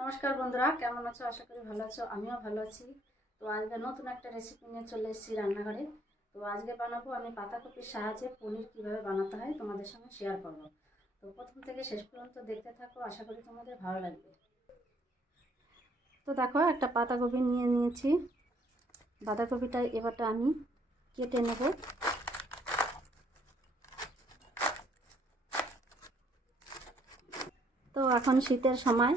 নমস্কার বন্ধুরা, কেমন আছো? আশা করি ভালো আছো। আমিও ভালো আছি। তো আজকে নতুন একটা রেসিপি নিয়ে চলে এসেছি রান্নাঘরে। তো আজকে বানাবো আমি পাতাকপির সাহায্যে পনির কিভাবে বানাতে হয় তোমাদের সঙ্গে শেয়ার করব। তো প্রথম থেকে শেষ পর্যন্ত দেখতে থাকো, আশা করি তোমাদের ভালো লাগবে। তো দেখো, একটা পাতাকপি নিয়ে নিয়েছি। বাঁধাকপিটা এবারটা আমি কেটে নেব। তো এখন শীতের সময়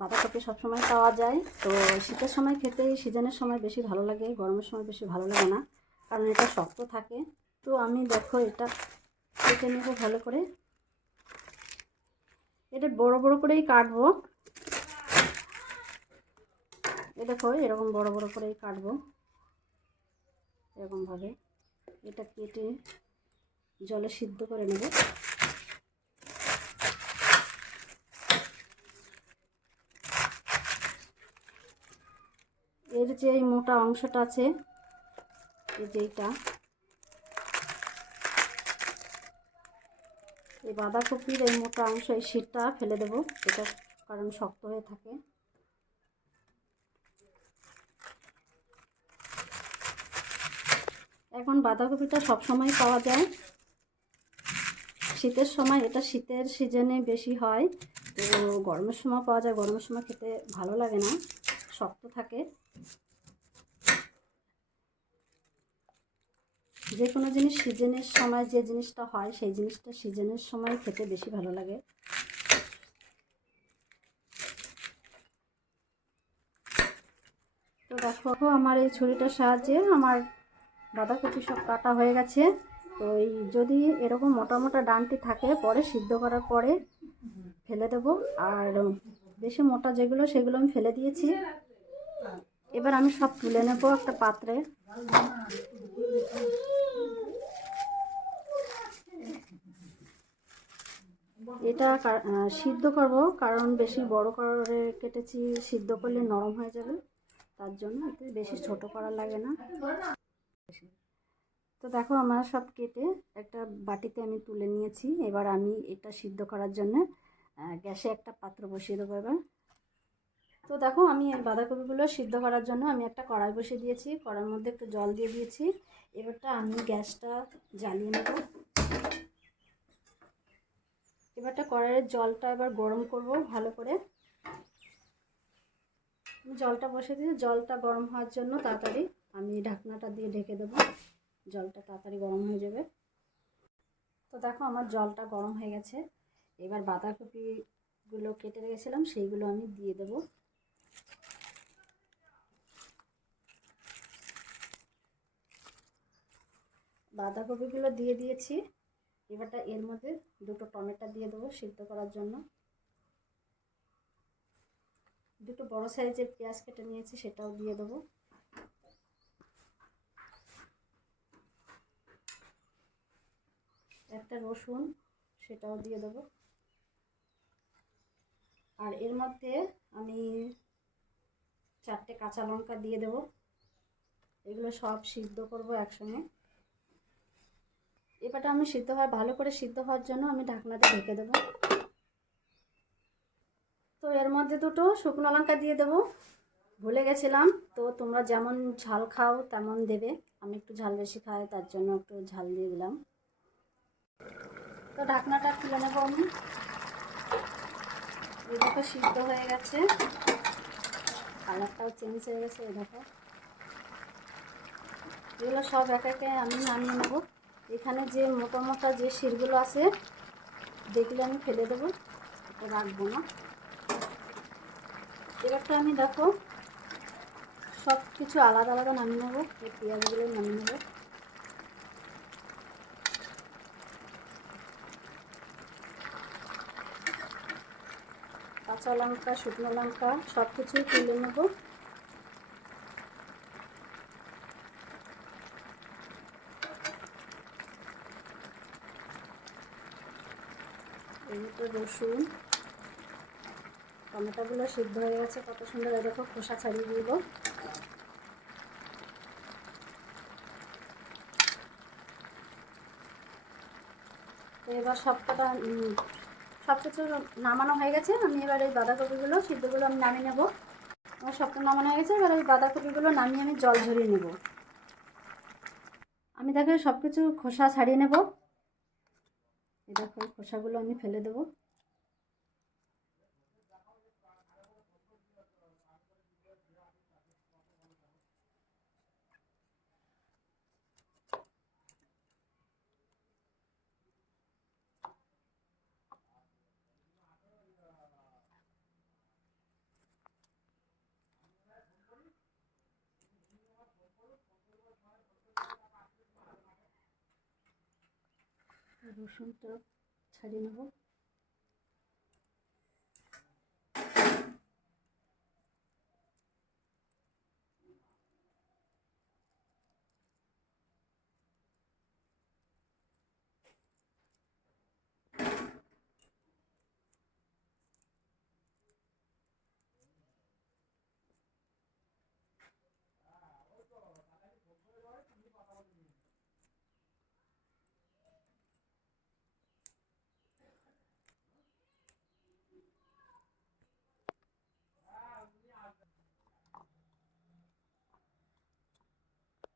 বাঁধাকপি সবসময় পাওয়া যায়। তো শীতের সময় খেতে সিজনের সময় বেশি ভালো লাগে, গরমের সময় বেশি ভালো লাগে না, কারণ এটা শক্ত থাকে। তো আমি দেখো এটা কেটে নেব ভালো করে। এটা বড় বড় করেই কাটবো। এ দেখো, এরকম বড় বড় করেই কাটবো, এরকমভাবে। এটা কেটে জলে সিদ্ধ করে নেব। এর যে এই মোটা অংশটা আছে, এই যে এই বাঁধাকপির এই মোটা অংশ, এই শীটটা ফেলে দেবো, এটা কারণ শক্ত হয়ে থাকে। এখন বাঁধাকপিটা সবসময় পাওয়া যায়, শীতের সময় এটা শীতের সিজনে বেশি হয়। তো গরমের সময় পাওয়া যায়, গরমের সময় খেতে ভালো লাগে না, শক্ত থাকে। যে কোনো জিনিস সিজনের সময় যে জিনিসটা হয়, সেই জিনিসটা সিজনের সময় খেতে বেশি ভালো লাগে। তো দেখো, আমার এই ছুরিটার সাহায্যে আমার বাঁধাকপি সব কাটা হয়ে গেছে। তো এই যদি এরকম মোটা মোটা ডাঁটি থাকে, পরে সিদ্ধ করার পরে ফেলে দেবো। আর বেশি মোটা যেগুলো, সেগুলো আমি ফেলে দিয়েছি। এবার আমি সব তুলে নেব একটা পাত্রে। এটা সিদ্ধ করব, কারণ বেশি বড় করে কেটেছি, সিদ্ধ করলে নরম হয়ে যাবে, তার জন্য এতে বেশি ছোট করা লাগে না। তো দেখো, আমার সব কেটে একটা বাটিতে আমি তুলে নিয়েছি। এবার আমি এটা সিদ্ধ করার জন্য গ্যাসে একটা পাত্র বসিয়ে দেবো এবার। তো দেখো, আমি এই বাঁধাকপিগুলো সিদ্ধ করার জন্য আমি একটা কড়াই বসিয়ে দিয়েছি। কড়াইয়ের মধ্যে একটু জল দিয়ে দিয়েছি। এবারটা আমি গ্যাসটা জ্বালিয়ে নেব। এবারটা কড়াইয়ের জলটা এবার গরম করব ভালো করে। জলটা বসিয়ে দিয়ে, জলটা গরম হওয়ার জন্য তাড়াতাড়ি আমি ঢাকনাটা দিয়ে ঢেকে দেবো, জলটা তাড়াতাড়ি গরম হয়ে যাবে। তো দেখো, আমার জলটা গরম হয়ে গেছে। এবার বাঁধাকপিগুলো কেটে রেখেছিলাম, সেইগুলো আমি দিয়ে দেব। বাঁধাকপিগুলো দিয়ে দিয়েছি। এবারটা এর মধ্যে দুটো টমেটো দিয়ে দেবো সিদ্ধ করার জন্য। দুটো বড় সাইজের পেঁয়াজ কেটে নিয়েছি, সেটাও দিয়ে দেবো। একটা রসুন, সেটাও দিয়ে দেবো। আর এর মধ্যে আমি 4টে কাঁচা লঙ্কা দিয়ে দেবো। এগুলো সব সিদ্ধ করব একসঙ্গে। এবারটা আমি ভালো করে সিদ্ধ হওয়ার জন্য আমি ঢাকনাতে ঢেকে দেবো। তো এর মধ্যে দুটো শুকনো লঙ্কা দিয়ে দেবো, ভুলে গেছিলাম। তো তোমরা যেমন ঝাল খাও তেমন দেবে। আমি একটু ঝাল বেশি খাই, তার জন্য একটু ঝাল দিয়ে দিলাম। তো ঢাকনাটা খুলে নেবো আমি। এই দেখো, সিদ্ধ হয়ে গেছে, কালারটাও চেঞ্জ হয়ে গেছে। এই দেখো, এগুলো সব এক একে আমি নামিয়ে নেব। এখানে যে মোটা মোটা যে শিরগুলো আছে, দেখলে আমি ফেলে দেবো, এটা রাখবো না। এবারটা আমি দেখো সব কিছু আলাদা আলাদা নামিয়ে নেবো। এই পেঁয়াজগুলো নামিয়ে নেবো। কাঁচা লঙ্কা, শুকনো লঙ্কা সব কিছুই তুলে নেবো। এইটা রসুন, টমেটোগুলো সিদ্ধ হয়ে গেছে, কত সুন্দর। দেখো, খোসা ছাড়িয়ে দিব। তো এবার সবকটা সব কিছু নামানো হয়ে গেছে। আমি এবার এই বাঁধাকপিগুলো সিদ্ধগুলো আমি নামিয়ে নেব। আমার সবটা নামানো হয়ে গেছে। এবার ওই বাঁধাকপিগুলো নামিয়ে আমি জল ঝরিয়ে নেব। আমি দেখো সব কিছু খোসা ছাড়িয়ে নেব। এই দেখো খোসাগুলো আমি ফেলে দেবো। রসুনটা ছাড়িয়ে নেব।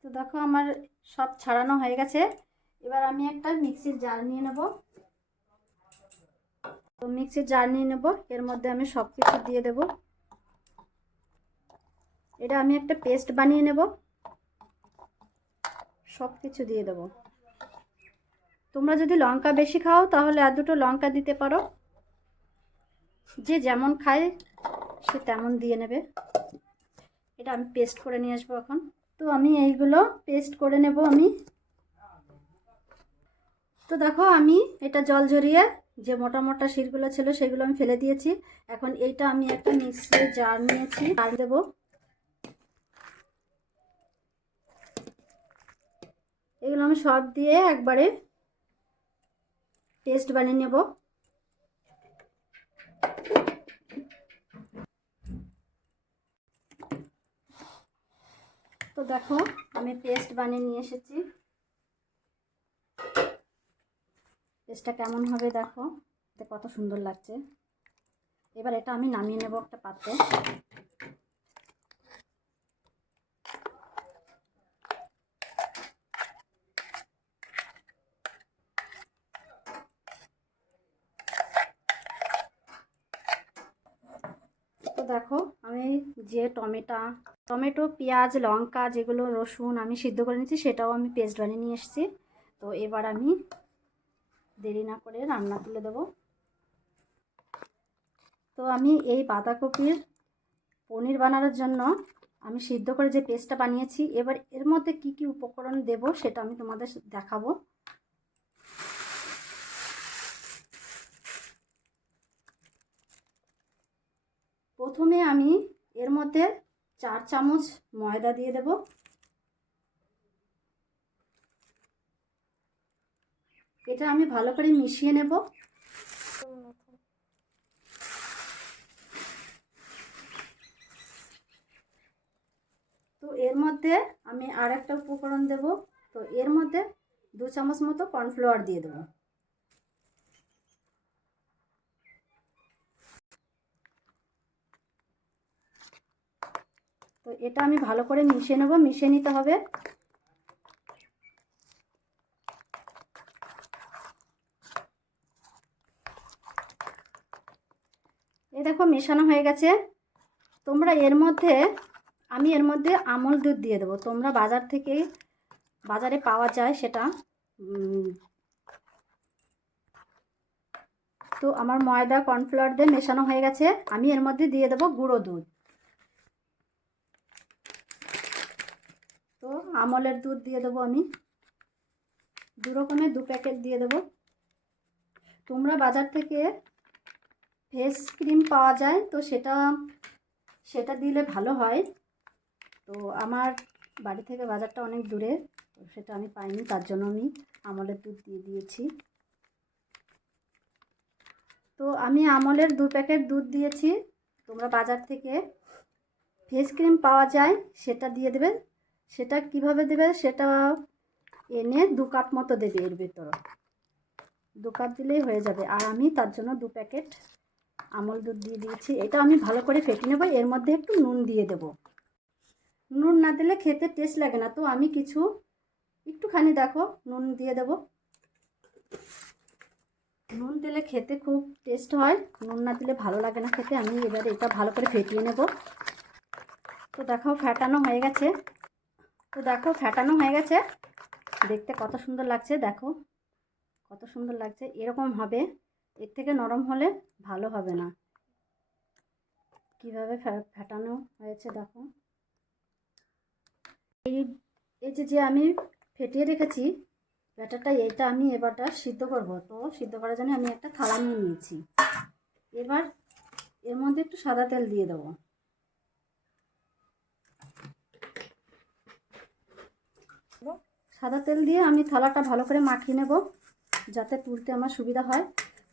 তো দেখো আমার সব ছাড়ানো হয়ে গেছে। এবার আমি একটা মিক্সির জার নিয়ে নেব। তো মিক্সির জার নিয়ে নেব, এর মধ্যে আমি সব কিছু দিয়ে দেব। এটা আমি একটা পেস্ট বানিয়ে নেব। সব কিছু দিয়ে দেব। তোমরা যদি লঙ্কা বেশি খাও তাহলে আর দুটো লঙ্কা দিতে পারো, যে যেমন খায় সে তেমন দিয়ে নেবে। এটা আমি পেস্ট করে নিয়ে আসবো এখন। তো আমি এইগুলো পেস্ট করে নেব আমি। তো দেখো আমি এটা জল ঝরিয়ে যে মোটা মোটা শিরগুলো ছিল সেগুলো আমি ফেলে দিয়েছি। এখন এইটা আমি একটা মিক্সির জার নিয়েছি, জার দেবো। এগুলো আমি সব দিয়ে একবারে পেস্ট বানিয়ে নেব। তো দেখো আমি পেস্ট বানিয়ে নিয়ে এসেছি। পেস্টটা কেমন হবে দেখো, এটা কত সুন্দর লাগছে। এবার এটা আমি নামিয়ে নেব একটা পাত্রে। তো দেখো আমি যে টমেটো পেঁয়াজ লঙ্কা যেগুলো রসুন আমি সিদ্ধ করে নিয়েছি সেটাও আমি পেস্ট বানিয়ে নিয়ে এসেছি। তো এবার আমি দেরি না করে রান্না তুলে দেবো। তো আমি এই বাঁধাকপির পনির বানানোর জন্য আমি সিদ্ধ করে যে পেস্টটা বানিয়েছি, এবার এর মধ্যে কি কি উপকরণ দেব সেটা আমি তোমাদের দেখাবো। প্রথমে আমি এর মধ্যে 4 চামচ ময়দা দিয়ে দেব। এটা আমি ভালো করে মিশিয়ে নেব। তো এর মধ্যে আমি আর একটা উপকরণ দেব। তো এর মধ্যে 2 চামচ মতো কর্নফ্লাওয়ার দিয়ে দেবো। তো এটা আমি ভালো করে মিশিয়ে নেব, মিশিয়ে নিতে হবে। এই দেখো মেশানো হয়ে গেছে। তোমরা এর মধ্যে আমি এর মধ্যে আমল দুধ দিয়ে দেবো। তোমরা বাজারে পাওয়া যায় সেটা। তো আমার ময়দা কর্নফ্লাওয়ার দিয়ে মেশানো হয়ে গেছে। আমি এর মধ্যে দিয়ে দেবো গুঁড়ো দুধ। তো আমলের দুধ দিয়ে দেবো আমি 2 রকমের 2 প্যাকেট দিয়ে দেবো। তোমরা বাজার থেকে ফেস ক্রিম পাওয়া যায়, তো সেটা দিলে ভালো হয়। তো আমার বাড়ি থেকে বাজারটা অনেক দূরে, তো সেটা আমি পাইনি, তার জন্য আমি আমলের দুধ দিয়ে দিয়েছি। তো আমি আমলের 2 প্যাকেট দুধ দিয়েছি। তোমরা বাজার থেকে ফেস ক্রিম পাওয়া যায় সেটা দিয়ে দেবে। সেটা কিভাবে দেবে সেটা এনে 2 কাপ মতো দেবে। এর ভেতরে 2 কাপ দিলেই হয়ে যাবে। আর আমি তার জন্য 2 প্যাকেট আমল দুধ দিয়ে দিয়েছি। এটা আমি ভালো করে ফেটে নেব। এর মধ্যে একটু নুন দিয়ে দেব। নুন না দিলে খেতে টেস্ট লাগে না, তো আমি একটুখানি দেখো নুন দিয়ে দেব। নুন দিলে খেতে খুব টেস্ট হয়, নুন না দিলে ভালো লাগে না খেতে। আমি এবারে এটা ভালো করে ফেটিয়ে নেব। তো দেখো ফেটানো হয়ে গেছে। দেখতে কত সুন্দর লাগছে, দেখো কত সুন্দর লাগছে। এরকম হবে, এর থেকে নরম হলে ভালো হবে না। কিভাবে ফেটানো হয়েছে দেখো। এই যে আমি ফেটিয়ে রেখেছি ব্যাটারটা, এইটা আমি এবারটা সিদ্ধ করব। তো সিদ্ধ করার জন্য আমি একটা থালা নিয়ে নিয়েছি। এবার এর মধ্যে একটু সাদা তেল দিয়ে দেবো। সাদা তেল দিয়ে আমি থালাটা ভালো করে মাখিয়ে নেব, যাতে তুলতে আমার সুবিধা হয়।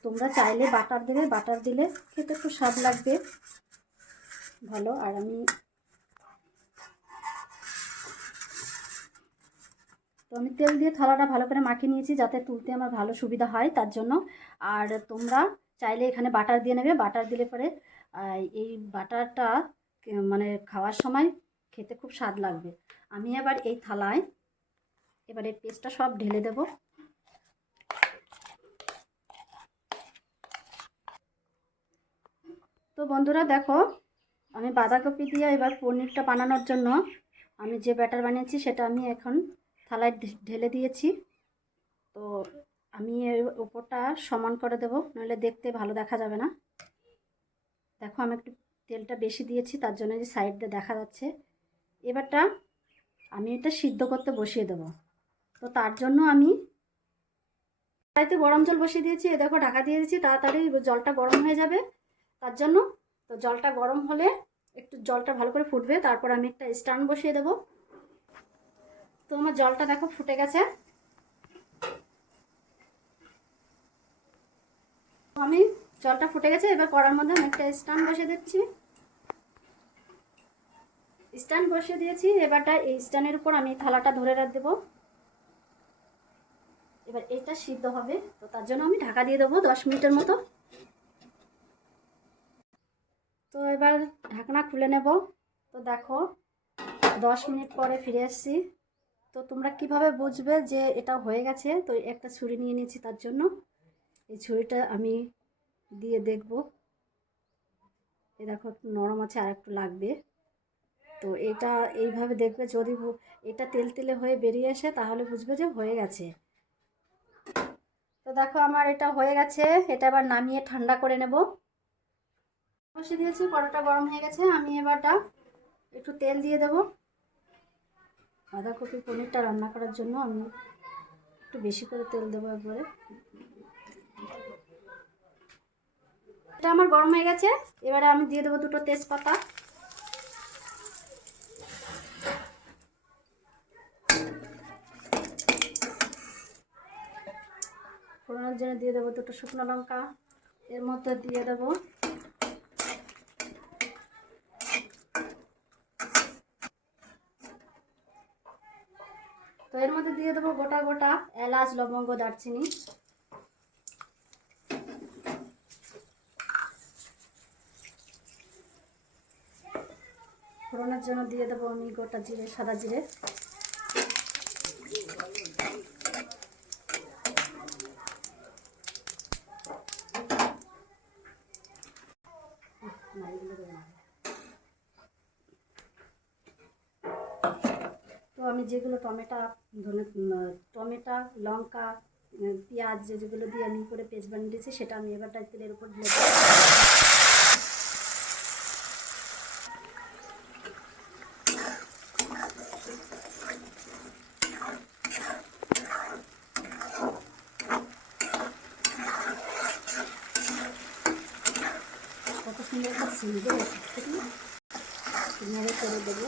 তোমরা চাইলে বাটার দেবে, বাটার দিলে খেতে একটু স্বাদ লাগবে ভালো। আর আমি তেল দিয়ে থালাটা ভালো করে মাখিয়ে নিয়েছি, যাতে তুলতে আমার ভালো সুবিধা হয় তার জন্য। আর তোমরা চাইলে এখানে বাটার দিয়ে নেবে, বাটার দিলে পরে এই বাটারটা মানে খাওয়ার সময় খেতে খুব স্বাদ লাগবে। আমি এবার এই থালায় এবারে পেস্টটা সব ঢেলে দেব। তো বন্ধুরা দেখো, আমি বাঁধাকপি দিয়ে এবার পনিরটা বানানোর জন্য আমি যে ব্যাটার বানিয়েছি সেটা আমি এখন থালায় ঢেলে দিয়েছি। তো আমি এর উপরটা সমান করে দেব, নইলে দেখতে ভালো দেখা যাবে না। দেখো আমি একটু তেলটা বেশি দিয়েছি, তার জন্য যে সাইড দিয়ে দেখা যাচ্ছে। এবারটা আমি এটা সিদ্ধ করতে বসিয়ে দেব। তো তার জন্য আমি কড়াইতে গরম জল বসিয়ে দিয়েছি। এ দেখো ঢাকা দিয়ে দিয়েছি, তাড়াতাড়ি জলটা গরম হয়ে যাবে তার জন্য। তো জলটা গরম হলে একটু জলটা ভালো করে ফুটবে, তারপর আমি একটা স্ট্যান্ড বসিয়ে দেব। তো আমার জলটা দেখো ফুটে গেছে। আমি জলটা ফুটে গেছে, এবার কড়ার মধ্যে আমি একটা স্ট্যান্ড বসিয়ে দিচ্ছি। স্ট্যান্ড বসিয়ে দিয়েছি। এবারটা এই স্ট্যান্ডের উপর আমি থালাটা ধরে দেবো। এবার এটা সিদ্ধ হবে, তো তার জন্য আমি ঢাকা দিয়ে দেবো 10 মিনিটের মতো। তো এবার ঢাকনা খুলে নেব। তো দেখো 10 মিনিট পরে ফিরে আসছি। তো তোমরা কিভাবে বুঝবে যে এটা হয়ে গেছে? তো একটা ছুরি নিয়ে নিয়েছি, তার জন্য এই ছুরিটা আমি দিয়ে দেখব। এ দেখো একটু নরম আছে, আর একটু লাগবে। তো এটা এইভাবে দেখবে, যদি এটা তেল তেলে হয়ে বেরিয়ে আসে তাহলে বুঝবে যে হয়ে গেছে। তো দেখো আমার এটা হয়ে গেছে। এটা আবার নামিয়ে ঠান্ডা করে নেব। বসিয়ে দিয়েছি, কড়াটা গরম হয়ে গেছে। আমি এবারটা একটু তেল দিয়ে দেব। বাঁধাকপি পনিরটা রান্না করার জন্য আমি একটু বেশি করে তেল দেবো একবারে। এটা আমার গরম হয়ে গেছে। এবারে আমি দিয়ে দেবো 2টো তেজপাতা। ফোড়নের জন্য দিয়ে দেবো 2টো শুকনো লঙ্কা। এর মধ্যে দিয়ে দেবো গোটা গোটা এলাচ, লবঙ্গ, দারচিনি। ফোড়নের জন্য দিয়ে দেবো আমি গোটা জিরে, সাদা জিরে। তো আমি যেগুলো টমেটো, লঙ্কা, পেঁয়াজ যেগুলো দিয়ে আমি করে পেস্ট বানিয়ে দিয়েছি, সেটা আমি এবার তেলের উপর ঢেলে দেবো। কত সুন্দর একটা সিঁড়ে নেড়ে করে দেবো।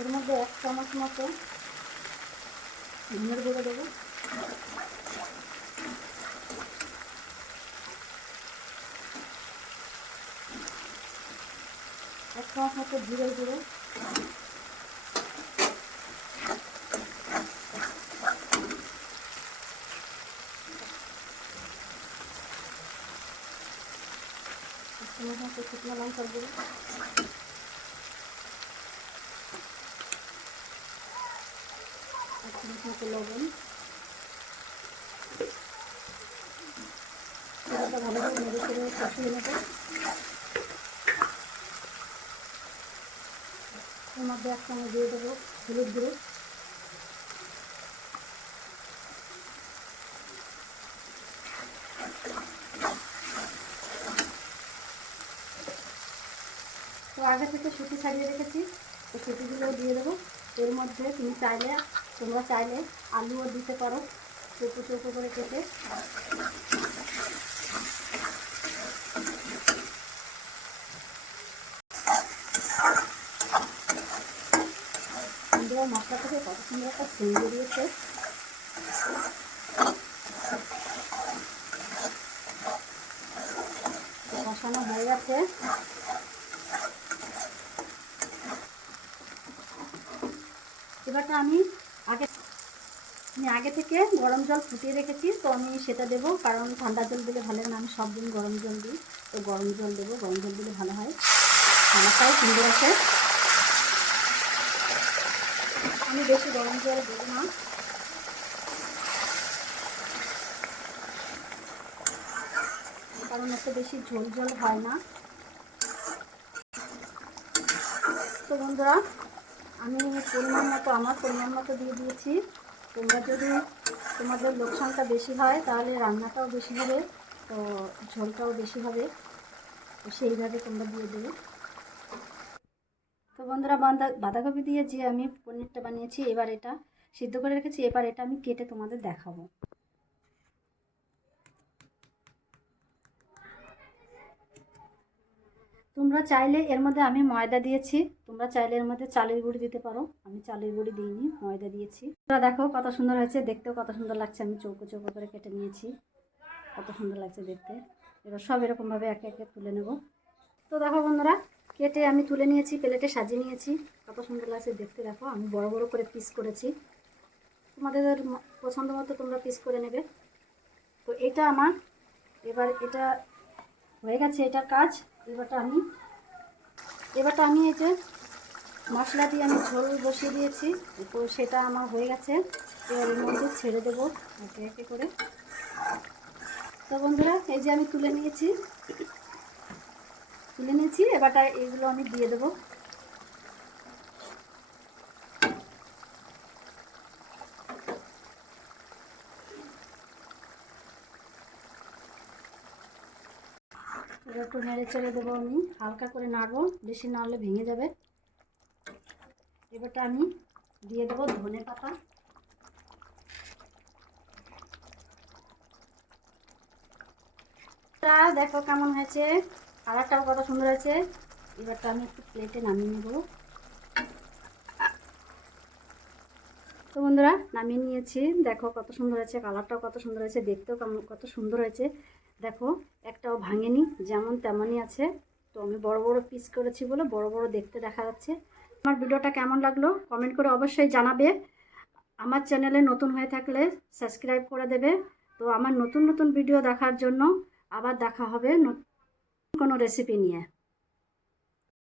এর মধ্যে 1 চামচ মতো ধনের গুঁড়ো দেবো। 1 চামচ মতো জিরে গুঁড়ো, শুকনো লঙ্কার গুঁড়ো, মতো লবণ, ভালোভাবে নেড়ে চেড়ে কষিয়ে নেব। এর মধ্যে 1 চামচ দিয়ে দেবো হলুদ গুঁড়ো, তো আগে থেকে সুতি ছাড়িয়ে রেখেছি, তো সুতিগুলোও দিয়ে দেবো। এর মধ্যে তোমরা চাইলে আলুও দিতে পারো, চৌকো চৌকো করে কেটে। মশলা থেকে কত সুন্দর একটা সেন্ট বেরিয়েছে। কষানো হয়ে গেছে। এবারটা আমি আগে থেকে গরম জল ফুটিয়ে রেখেছি, তো আমি সেটা দেবো, কারণ ঠান্ডা জল দিলে ভালো না, আমি সব দিন গরম জল দিই, তো গরম জল দেবো, গরম জল দিলে ভালো হয়, খানাটাও সুন্দর আছে। আমি বেশি গরম জল দেবো না, কারণ এত বেশি ঝোল ঝোল হয় না। তো বন্ধুরা, আমি আমার পরিমাণ মতো দিয়ে দিয়েছি। তোমরা যদি তোমাদের লোকসানটা বেশি হয় তাহলে রান্নাটাও বেশি হবে, তো ঝোলটাও বেশি হবে, তো সেইভাবে তোমরা দিয়ে দেবে। তো বন্ধুরা, বাঁধাকপি দিয়ে যে আমি পনিরটা বানিয়েছি, এবার এটা সিদ্ধ করে রেখেছি, এবার এটা আমি কেটে তোমাদের দেখাবো। তোমরা চাইলে এর মধ্যে আমি ময়দা দিয়েছি, তোমরা চাইলে এর মধ্যে চালের গুঁড়ি দিতে পারো, আমি চালের গুঁড়ি দিইনি, ময়দা দিয়েছি। তোমরা দেখো কত সুন্দর হয়েছে, দেখতেও কত সুন্দর লাগছে। আমি চৌকো চৌকো করে কেটে নিয়েছি, কত সুন্দর লাগছে দেখতে। এবার সব এরকমভাবে একে একে তুলে নেব। তো দেখো বন্ধুরা, কেটে আমি তুলে নিয়েছি, প্লেটে সাজিয়ে নিয়েছি, কত সুন্দর লাগছে দেখতে। দেখো আমি বড় বড় করে পিস করেছি, তোমাদের পছন্দ মতো তোমরা পিস করে নেবে। তো এটা আমার এবার এটা হয়ে গেছে, এটার কাজ। এবারটা আমি এই যে মশলা দিয়ে আমি ঝোল বসিয়ে দিয়েছি, তো সেটা আমার হয়ে গেছে। এবার এর মধ্যে ছেড়ে দেবো একে একে করে। তো বন্ধুরা, এই যে আমি তুলে নিয়েছি, এবারটা এইগুলো আমি দিয়ে দেবো। এবার একটু নেড়ে চেড়ে দেবো, আমি হালকা করে নাড়বো, বেশি নাড়লে ভেঙে যাবে। এবারটা আমি দিয়ে দেবো ধনে পাতা। দেখো কেমন হয়েছে, কালারটাও কত সুন্দর হয়েছে। এবারটা আমি একটু প্লেটে নামিয়ে নেব। তো বন্ধুরা, নামিয়ে নিয়েছি, দেখো কত সুন্দর হয়েছে, কালারটাও কত সুন্দর হয়েছে, দেখতেও কত সুন্দর হয়েছে। দেখো একটাও ভাঙেনি, যেমন তেমনই আছে। তো আমি বড় বড় পিস করেছি বলে বড় বড় দেখতে দেখা যাচ্ছে। আমার ভিডিওটা কেমন লাগলো কমেন্ট করে অবশ্যই জানাবে। আমার চ্যানেলে নতুন হয়ে থাকলে সাবস্ক্রাইব করে দেবে। তো আমার নতুন নতুন ভিডিও দেখার জন্য আবার দেখা হবে নতুন কোনো রেসিপি নিয়ে।